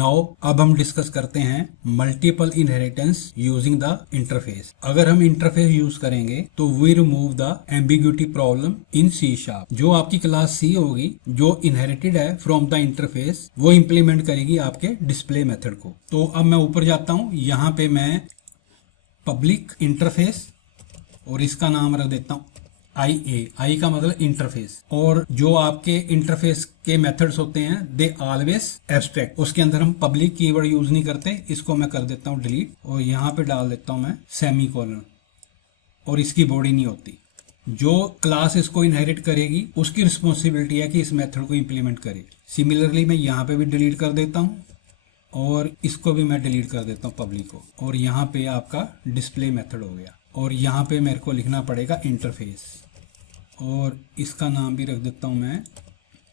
Now अब हम discuss करते हैं multiple inheritance using the interface. अगर हम इंटरफेस यूज करेंगे तो we remove the ambiguity problem in C sharp. जो आपकी क्लास सी होगी जो इनहेरिटेड है फ्रॉम द इंटरफेस, वो इंप्लीमेंट करेगी आपके डिस्प्ले मेथड को। तो अब मैं ऊपर जाता हूं, यहाँ पे मैं पब्लिक इंटरफेस और इसका नाम रख देता हूं आई का मतलब इंटरफेस। और जो आपके इंटरफेस के मेथड्स होते हैं दे ऑलवेज एब्स्ट्रैक्ट, उसके अंदर हम पब्लिक कीवर्ड यूज नहीं करते। इसको मैं कर देता हूं डिलीट और यहाँ पे डाल देता हूं मैं सेमीकोलन, और इसकी बॉडी नहीं होती। जो क्लास इसको इनहेरिट करेगी उसकी रिस्पॉन्सिबिलिटी है कि इस मेथड को इंप्लीमेंट करे। सिमिलरली मैं यहाँ पे भी डिलीट कर देता हूँ और इसको भी मैं डिलीट कर देता हूँ पब्लिक को, और यहाँ पे आपका डिस्प्ले मेथड हो गया। और यहाँ पे मेरे को लिखना पड़ेगा इंटरफेस और इसका नाम भी रख देता हूँ मैं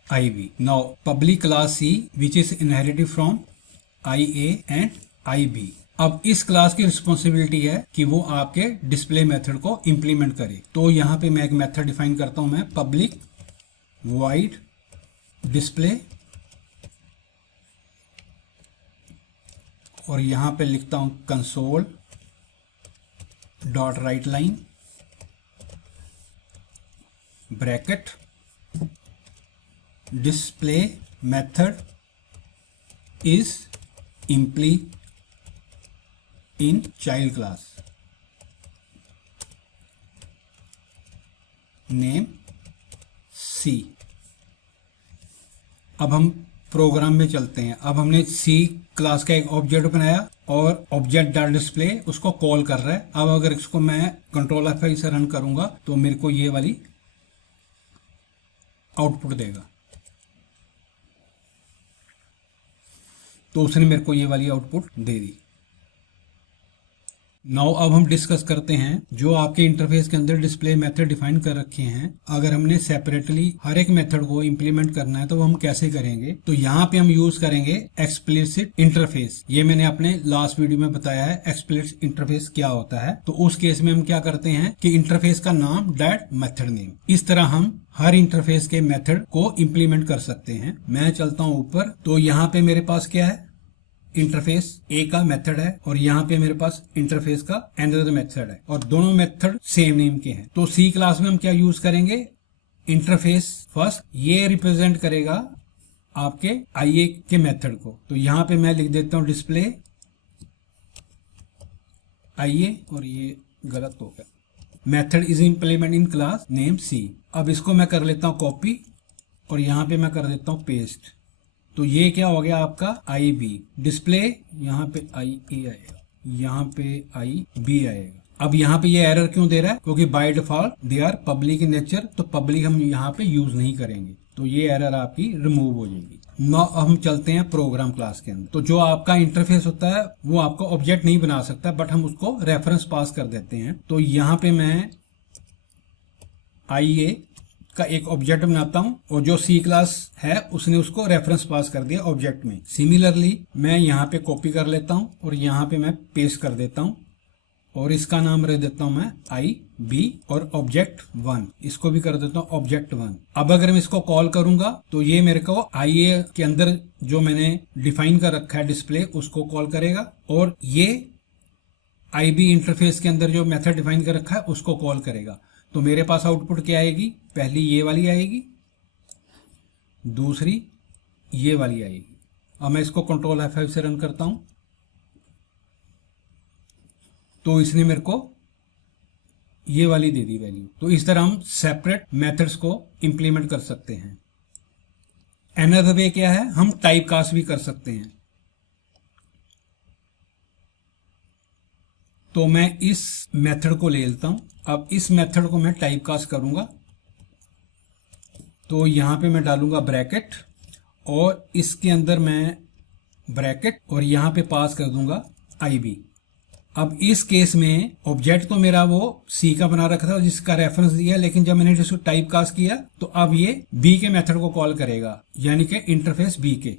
IB। Now public class C which is inherited from IA and IB। अब इस क्लास की रिस्पॉन्सिबिलिटी है कि वो आपके डिस्प्ले मेथड को इंप्लीमेंट करे। तो यहाँ पे मैं एक मेथड डिफाइन करता हूँ, मैं पब्लिक वॉइड डिस्प्ले, और यहाँ पे लिखता हूँ console dot write line bracket display method is imply in child class name C. अब हम प्रोग्राम में चलते हैं। अब हमने सी क्लास का एक ऑब्जेक्ट बनाया और ऑब्जेक्ट डॉट डिस्प्ले उसको कॉल कर रहा है। अब अगर इसको मैं कंट्रोल F5 से रन करूंगा तो मेरे को ये वाली आउटपुट देगा। तो उसने मेरे को ये वाली आउटपुट दे दी। नाउ अब हम डिस्कस करते हैं जो आपके इंटरफेस के अंदर डिस्प्ले मेथड डिफाइन कर रखे हैं। अगर हमने सेपरेटली हर एक मेथड को इंप्लीमेंट करना है तो हम कैसे करेंगे। तो यहाँ पे हम यूज करेंगे एक्सप्लिसिट इंटरफेस। ये मैंने अपने लास्ट वीडियो में बताया है एक्सप्लिसिट इंटरफेस क्या होता है। तो उस केस में हम क्या करते हैं कि इंटरफेस का नाम डैट मेथड नेम। इस तरह हम हर इंटरफेस के मेथड को इंप्लीमेंट कर सकते हैं। मैं चलता हूँ ऊपर, तो यहाँ पे मेरे पास क्या है, इंटरफेस ए का मेथड है और यहाँ पे मेरे पास इंटरफेस का अनदर मेथड है, और दोनों मेथड सेम नेम के हैं। तो सी क्लास में हम क्या यूज करेंगे, इंटरफेस फर्स्ट, ये रिप्रेजेंट करेगा आपके IA के मेथड को। तो यहाँ पे मैं लिख देता हूँ डिस्प्ले IA, और ये गलत हो गया, method is implement in class name C. अब इसको मैं कर लेता हूँ कॉपी और यहाँ पे मैं कर देता हूँ पेस्ट। तो ये क्या हो गया आपका IB डिस्प्ले, यहाँ पे IA आएगा, यहाँ पे IB आएगा। अब यहाँ पे ये एरर क्यों दे रहा है, क्योंकि by default they are public in nature, तो पब्लिक हम यहाँ पे यूज नहीं करेंगे, तो ये एरर आपकी रिमूव हो जाएगी। नाउ हम चलते हैं प्रोग्राम क्लास के अंदर। तो जो आपका इंटरफेस होता है वो आपको ऑब्जेक्ट नहीं बना सकता, बट हम उसको रेफरेंस पास कर देते हैं। तो यहाँ पे मैं IA का एक ऑब्जेक्ट बनाता हूं और जो सी क्लास है उसने उसको रेफरेंस पास कर दिया ऑब्जेक्ट में। सिमिलरली मैं यहाँ पे कॉपी कर लेता हूं और यहाँ पे मैं पेस्ट कर देता हूं और इसका नाम रख देता हूं मैं IB और ऑब्जेक्ट 1, इसको भी कर देता हूं ऑब्जेक्ट 1। अब अगर मैं इसको कॉल करूंगा तो ये मेरे को IA के अंदर जो मैंने डिफाइन कर रखा है डिस्प्ले उसको कॉल करेगा, और ये IB इंटरफेस के अंदर जो मेथड डिफाइन कर रखा है उसको कॉल करेगा। तो मेरे पास आउटपुट क्या आएगी, पहली ये वाली आएगी, दूसरी ये वाली आएगी। अब मैं इसको कंट्रोल F5 से रन करता हूं तो इसने मेरे को ये वाली दे दी वैल्यू। तो इस तरह हम सेपरेट मेथड्स को इंप्लीमेंट कर सकते हैं। अनदर वे क्या है, हम टाइप कास्ट भी कर सकते हैं। तो मैं इस मेथड को ले लेता हूं। अब इस मेथड को मैं टाइप कास्ट करूंगा, तो यहां पे मैं डालूंगा ब्रैकेट और इसके अंदर मैं ब्रैकेट और यहां पे पास कर दूंगा IB। अब इस केस में ऑब्जेक्ट तो मेरा वो सी का बना रखा था जिसका रेफरेंस दिया, लेकिन जब मैंने इसको टाइप कास्ट किया तो अब ये B के मेथड को कॉल करेगा, यानी कि इंटरफेस B के।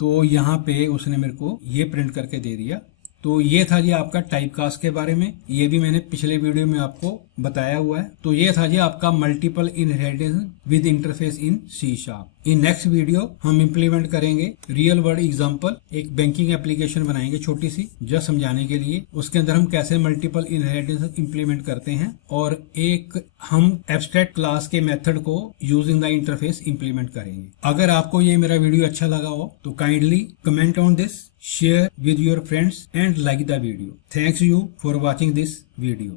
तो यहाँ पे उसने मेरे को ये प्रिंट करके दे दिया। तो ये था जी आपका टाइप कास्ट के बारे में। ये भी मैंने पिछले वीडियो में आपको बताया हुआ है। तो ये था जी आपका multiple inheritance with interface in C sharp. In next video हम इम्प्लीमेंट करेंगे रियल वर्ल्ड एग्जांपल, एक बैंकिंग एप्लीकेशन बनाएंगे छोटी सी जस्ट समझाने के लिए। उसके अंदर हम कैसे मल्टीपल इनहेरिटेंस इम्प्लीमेंट करते हैं और एक हम एब्स्ट्रैक्ट क्लास के मेथड को यूजिंग द इंटरफेस इम्प्लीमेंट करेंगे। अगर आपको ये मेरा वीडियो अच्छा लगा हो तो kindly comment on this, share with your friends and like the video. Thanks you for watching this video.